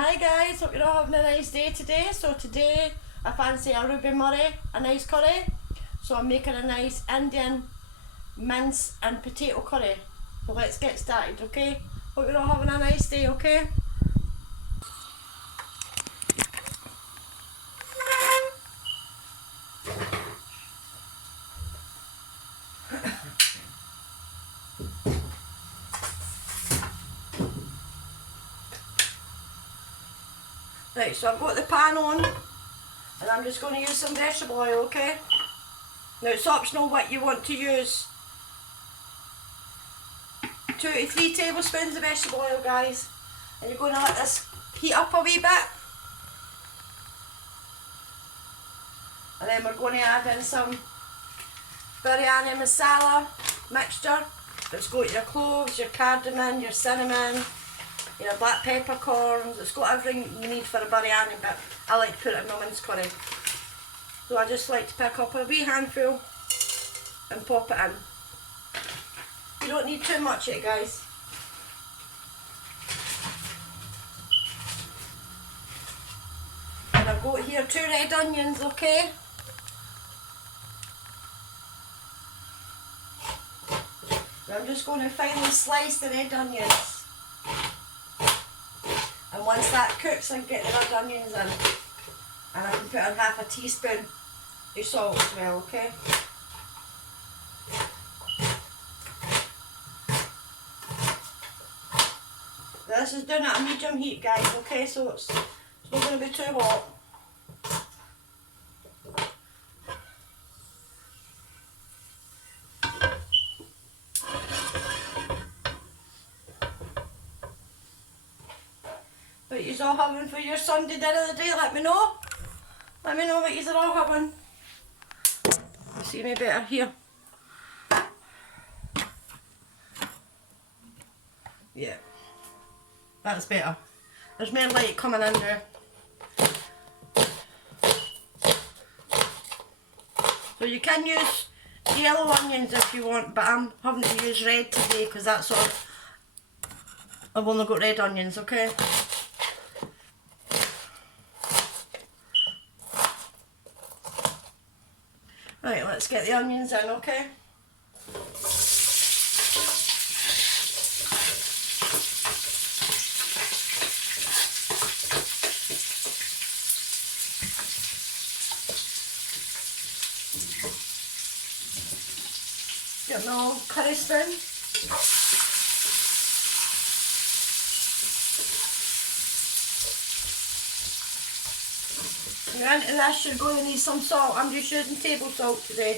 Hi guys, hope you're all having a nice day today. So today I fancy a ruby murray, a nice curry. So I'm making a nice Indian mince and potato curry. So let's get started, okay? Hope you're all having a nice day, okay? Right, so I've got the pan on and I'm just going to use some vegetable oil, okay? Now it's optional what you want to use. 2 to 3 tablespoons of vegetable oil, guys. And you're going to let this heat up a wee bit. And then we're going to add in some biryani masala mixture. It's got your cloves, your cardamom, your cinnamon, your black peppercorns. It's got everything you need for a biryani, but I like to put it in my mince curry. So I just like to pick up a wee handful and pop it in. You don't need too much of it, guys. And I've got here 2 red onions, okay? And I'm just going to finely slice the red onions. And once that cooks, I get the red onions in. And I can put in half a teaspoon of salt as well, okay? This is done at a medium heat, guys, okay? So it's not going to be too hot. What you're all having for your Sunday dinner of the day, let me know. Let me know what you're all having. You see me better here. Yeah, that's better. There's more light coming in there. So you can use yellow onions if you want, but I'm having to use red today because that's all. I've only got red onions, okay? Right, let's get the onions in, okay? Get my old curry spoon. And into this you're going to need some salt. I'm just using table salt today.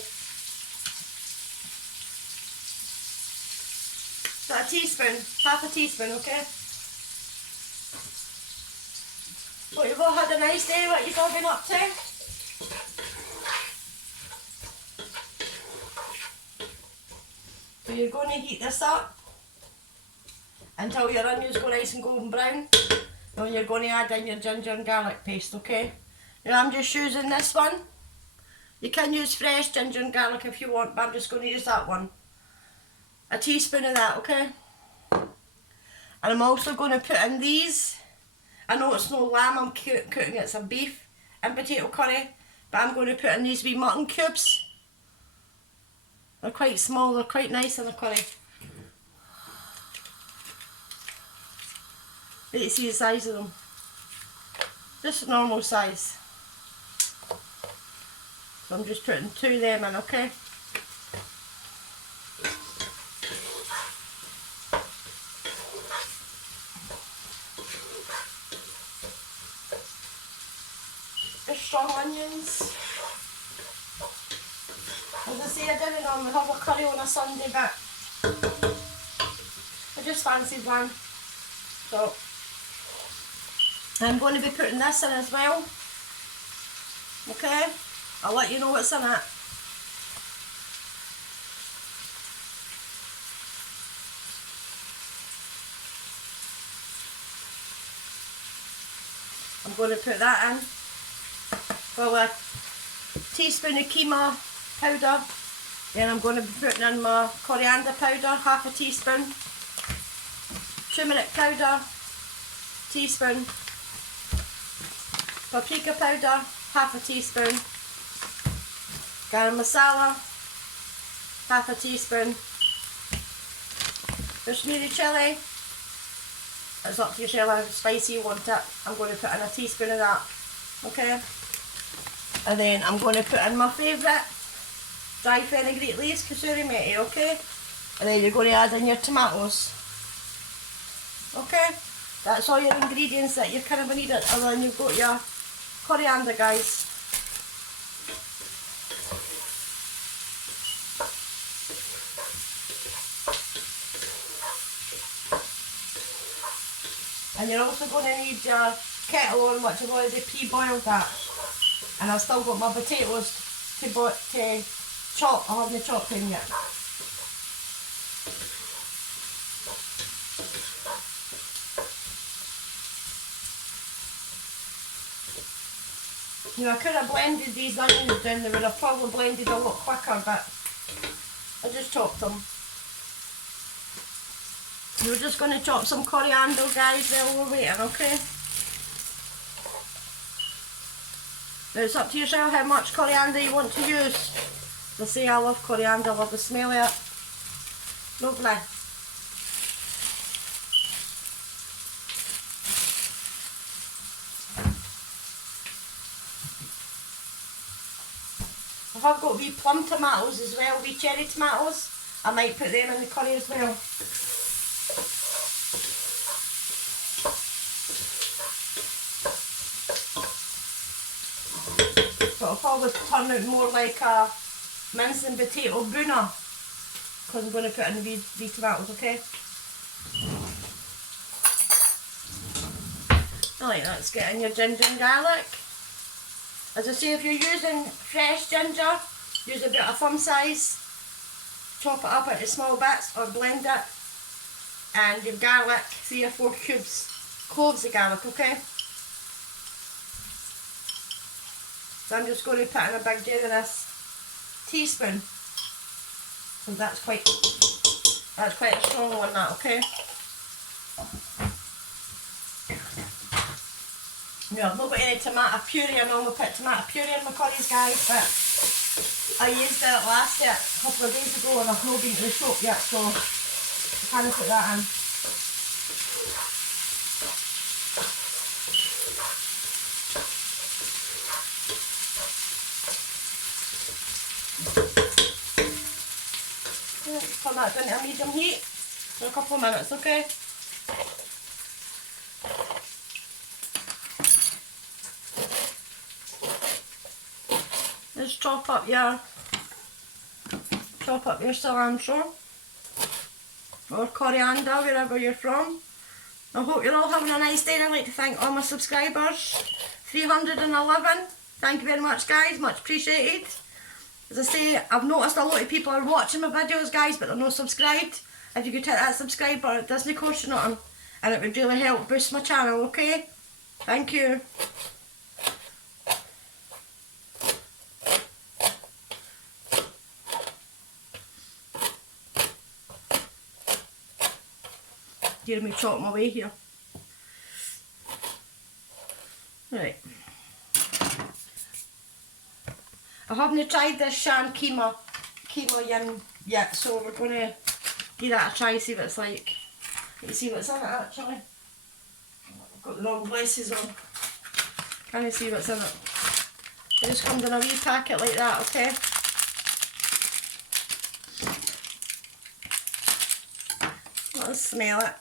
So a teaspoon, half a teaspoon, okay? Well, you've all had a nice day, what you've all been up to? So you're going to heat this up until your onions go nice and golden brown. Then you're going to add in your ginger and garlic paste, okay? Now I'm just using this one. You can use fresh ginger and garlic if you want, but I'm just going to use that one. A teaspoon of that, okay? And I'm also going to put in these. I know it's no lamb I'm cooking, it's a beef and potato curry, but I'm going to put in these wee mutton cubes. They're quite small, they're quite nice in the curry. Let you see the size of them. Just a normal size. So I'm just putting 2 of them in, okay? Just strong onions. As I say, I didn't normally have a curry on a Sunday, but I just fancied one. So I'm going to be putting this in as well. Okay? I'll let you know what's in it. I'm going to put that in. Well, a teaspoon of kemna powder. Then I'm going to be putting in my coriander powder, half a teaspoon. Turmeric powder, teaspoon. paprika powder, half a teaspoon, garam masala, half a teaspoon, Kashmiri chilli, it's up to yourself how spicy you want it. I'm going to put in a teaspoon of that, okay? And then I'm going to put in my favourite dry fenugreek leaves, kasuri methi, okay? And then you're going to add in your tomatoes, okay? That's all your ingredients that you're kind of needed, and then you've got your coriander, guys. And you're also going to need your kettle on, which I've already pre-boiled that. And I've still got my potatoes to chop. I haven't chopped them yet. You know, I could have blended these onions down, they would have probably blended a lot quicker, but I just chopped them. We're just going to chop some coriander, guys, while we're waiting, okay? Now it's up to yourself how much coriander you want to use. As I say, I love coriander, I love the smell of it. Lovely. If I've got wee plum tomatoes as well, wee cherry tomatoes, I might put them in the curry as well. But it'll probably turn out more like a mince and potato buna, because I'm going to put in the wee tomatoes, okay? Right, let's get in your ginger and garlic. As I say, if you're using fresh ginger, use a bit of thumb size, chop it up into small bits or blend it, and your garlic, 3 or 4 cloves of garlic, okay? So I'm just going to put in a big generous teaspoon, so that's quite a strong one, that, okay? No, I've not got any tomato puree. I normally put tomato puree in my curries, guys, but I used it last year, a couple of days ago, and I've not been to the shop yet, so I can't put that in. Turn that down to a medium heat for a couple of minutes, okay? Just chop up your cilantro or coriander, wherever you're from. I hope you're all having a nice day, and I'd like to thank all my subscribers. 311. Thank you very much, guys, much appreciated. As I say, I've noticed a lot of people are watching my videos, guys, but they're not subscribed. If you could hit that subscribe button, it doesn't cost you nothing, and it would really help boost my channel, okay? Thank you. Hear me chopping away here. Right. I haven't tried this Shan kemna yin yet, so we're going to give that a try, see what it's like. Let's see what's in it, actually. I've got the wrong glasses on. Can you see what's in it? It just comes in a wee packet like that, okay? Let's smell it.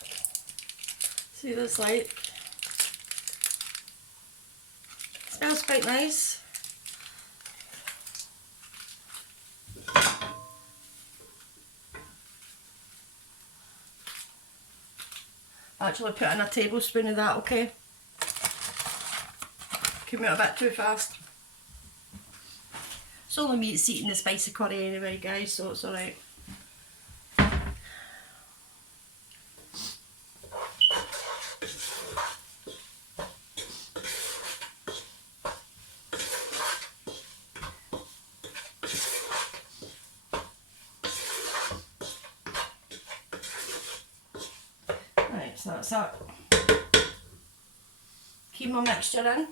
See what it's like. It smells quite nice. Actually put in a tablespoon of that, okay? Came out a bit too fast. It's only me that's eating the spicy curry anyway, guys, so it's alright. So that's that kemna mixture in.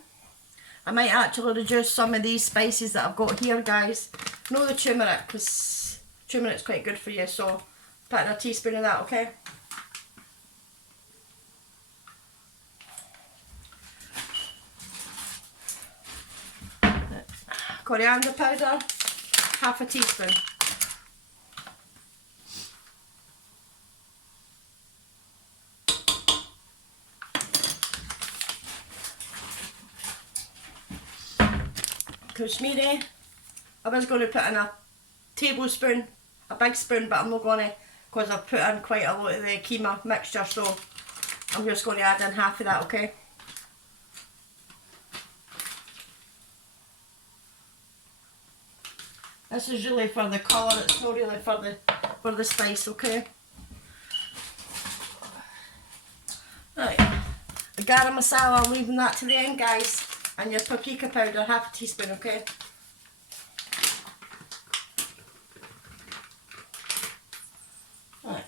I might actually reduce some of these spices that I've got here, guys. No the turmeric, because turmeric's quite good for you, so put in a teaspoon of that, okay? Coriander powder, half a teaspoon. Kashmiri, I was going to put in a tablespoon, a big spoon, but I'm not going to, because I've put in quite a lot of the kemna mixture, so I'm just going to add in half of that, okay? This is really for the colour, it's not really for the spice, okay? Right, the garam masala, I'm leaving that to the end, guys. And your paprika powder, half a teaspoon, okay? Right.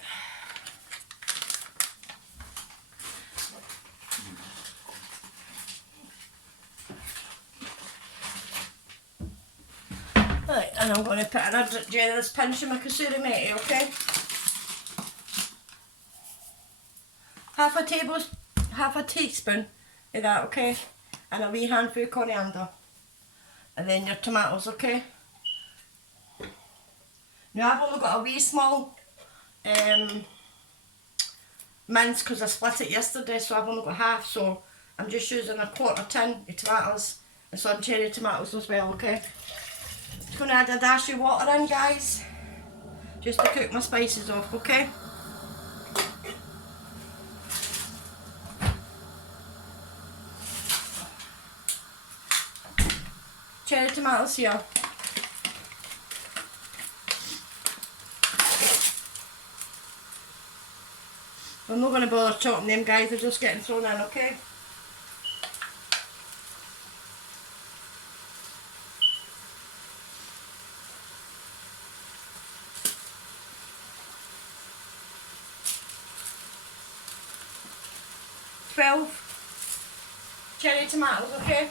Right, and I'm going to put in a generous pinch of my kasuri methi, okay? Half a teaspoon of that, okay? And a wee handful of coriander. And then your tomatoes, okay? Now I've only got a wee small mince because I split it yesterday, so I've only got half, so I'm just using a quarter tin of tomatoes and some cherry tomatoes as well, okay? Just going to add a dash of water in, guys, just to cook my spices off, okay? Cherry tomatoes here. I'm not going to bother chopping them, guys, they're just getting thrown in, okay? Cherry tomatoes, okay?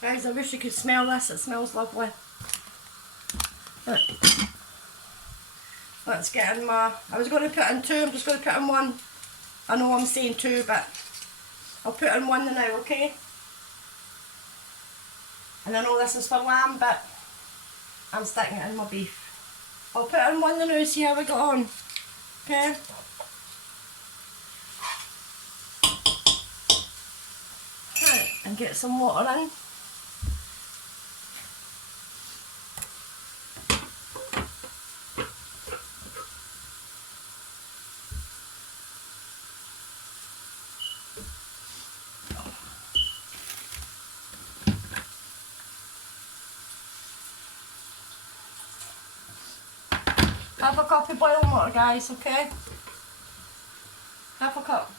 Guys, I wish you could smell this, it smells lovely. Right. Let's get in my, I was going to put in two, I'm just going to put in one. I know I'm saying two, but I'll put in one now, okay? And I know this is for lamb, but I'm sticking it in my beef. I'll put in one now, see how we got on, okay? Right, and get some water in. Half a cup of boiling water, guys, okay? Half a cup.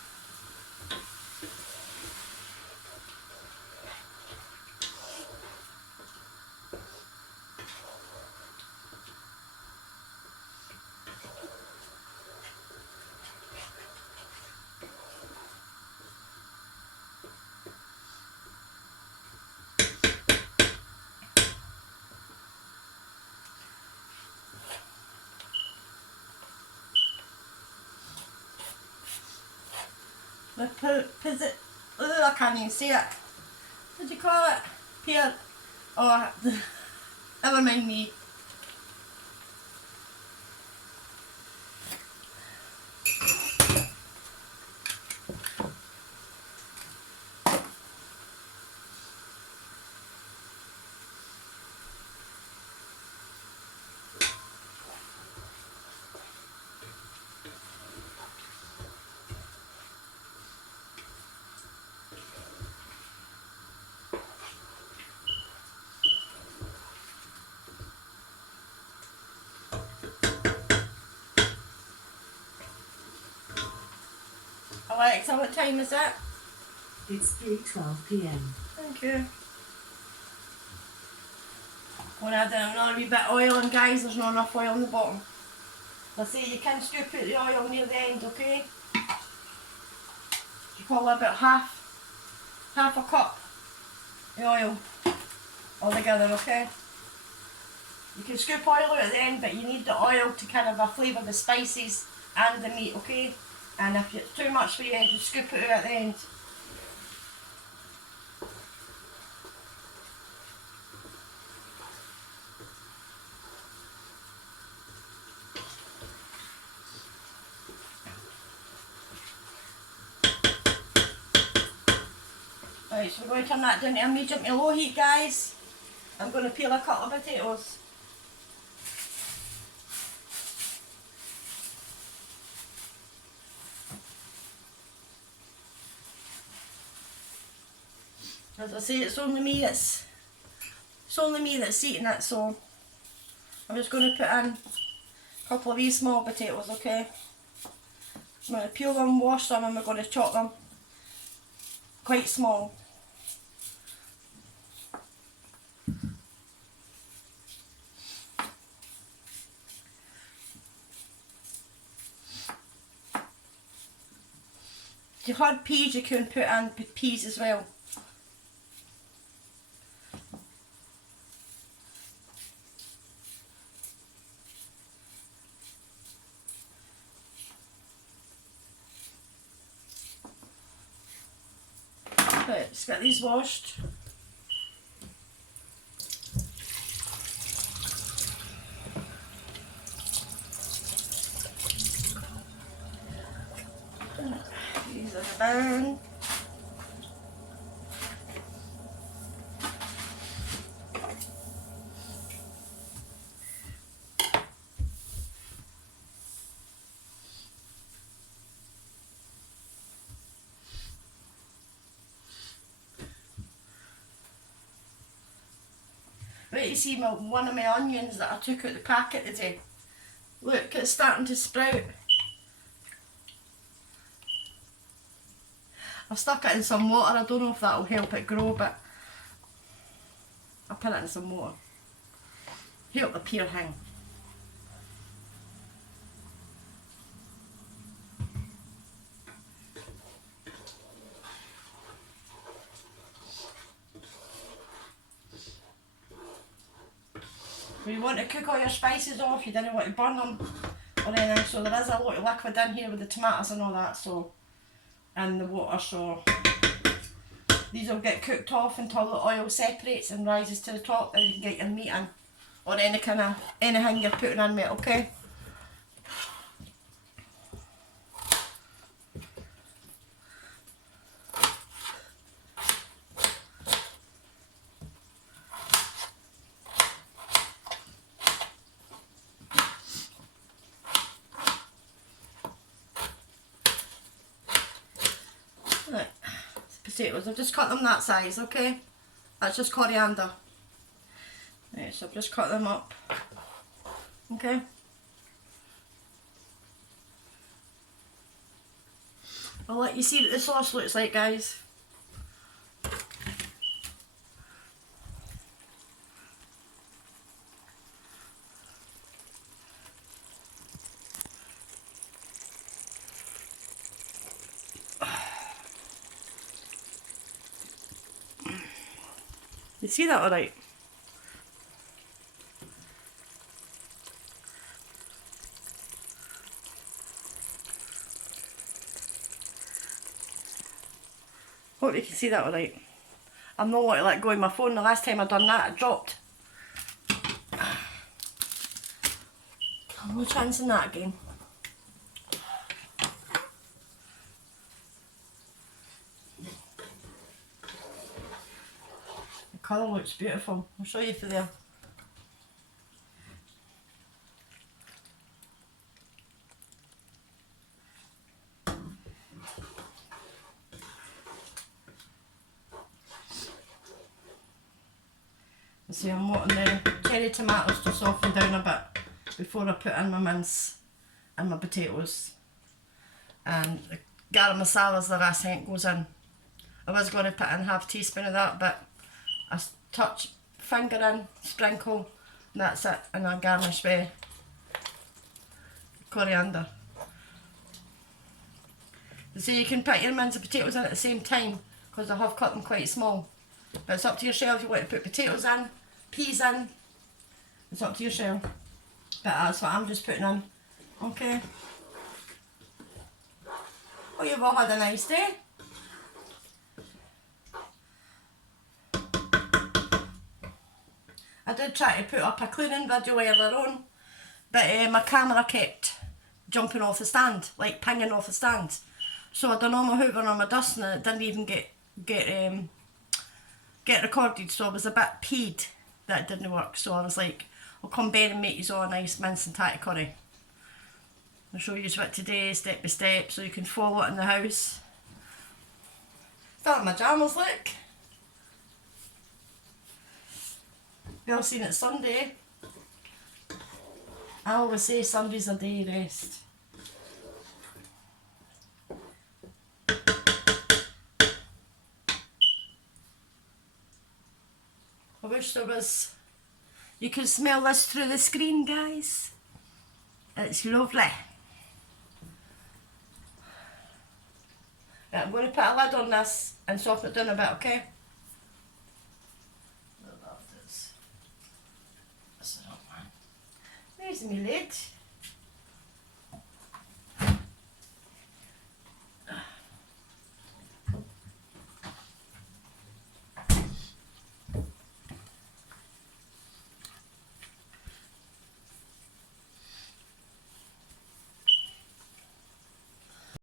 I can't even see it. What do you call it? Pear. Oh, never mind me. Alexa, what time is it? It's 3:12 p.m. Thank you. Going to add in another wee bit of oil, and guys, there's not enough oil in the bottom. Let's say you can still put the oil near the end, okay? You probably about half a cup of oil altogether, okay? You can scoop oil out at the end, but you need the oil to kind of flavour the spices and the meat, okay? And if it's too much for you, just scoop it out at the end. Right, so we're going to turn that down to a medium to low heat, guys. I'm going to peel a couple of potatoes. As I say, it's only me that's eating it, so I'm just going to put in a couple of these small potatoes, okay? I'm going to peel them, wash them, and we're going to chop them quite small. If you had peas, you can put in peas as well. Right, let's get these washed. These are the bin. Right, you see one of my onions that I took out the packet today. Look, it's starting to sprout. I've stuck it in some water. I don't know if that will help it grow, but I'll put it in some water. Help the pear hang. You want to cook all your spices off, you don't want to burn them or anything, so there is a lot of liquid in here with the tomatoes and all that, so, and the water, so these will get cooked off until the oil separates and rises to the top, then you can get your meat in, or anything you're putting in with it, okay? Right, potatoes, I've just cut them that size, okay? That's just coriander. Right, so I've just cut them up, okay? I'll let you see what the sauce looks like, guys. You see that alright? Hope you can see that alright. I'm not want to let go of my phone. The last time I done that, it dropped. No chance in that again. The colour looks beautiful. I'll show you for there. See, I'm wanting the cherry tomatoes to soften down a bit before I put in my mince and my potatoes. And garam masala's the last thing that goes in. I was going to put in half a teaspoon of that, but I touch, finger in, sprinkle, and that's it, and I garnish with coriander. So you can put your mince and potatoes in at the same time, because I have cut them quite small. But it's up to yourself if you want to put potatoes in, peas in, it's up to yourself. But that's what I'm just putting in. Okay. Well, you've all had a nice day. I did try to put up a cleaning video earlier on, but my camera kept jumping off the stand, like pinging off the stand. So I done all my hoovering or my dusting and it didn't even get recorded, so I was a bit peed that it didn't work. So I was like, I'll come back and make you all a nice mince and tatty curry. I'll show you what today, step by step, so you can follow it in the house. Start my pajamas, look. We all seen it Sunday. I always say Sunday's a day rest. I wish there was, you can smell this through the screen, guys. It's lovely. Right, I'm going to put a lid on this and soften it down a bit, okay? There's my lid.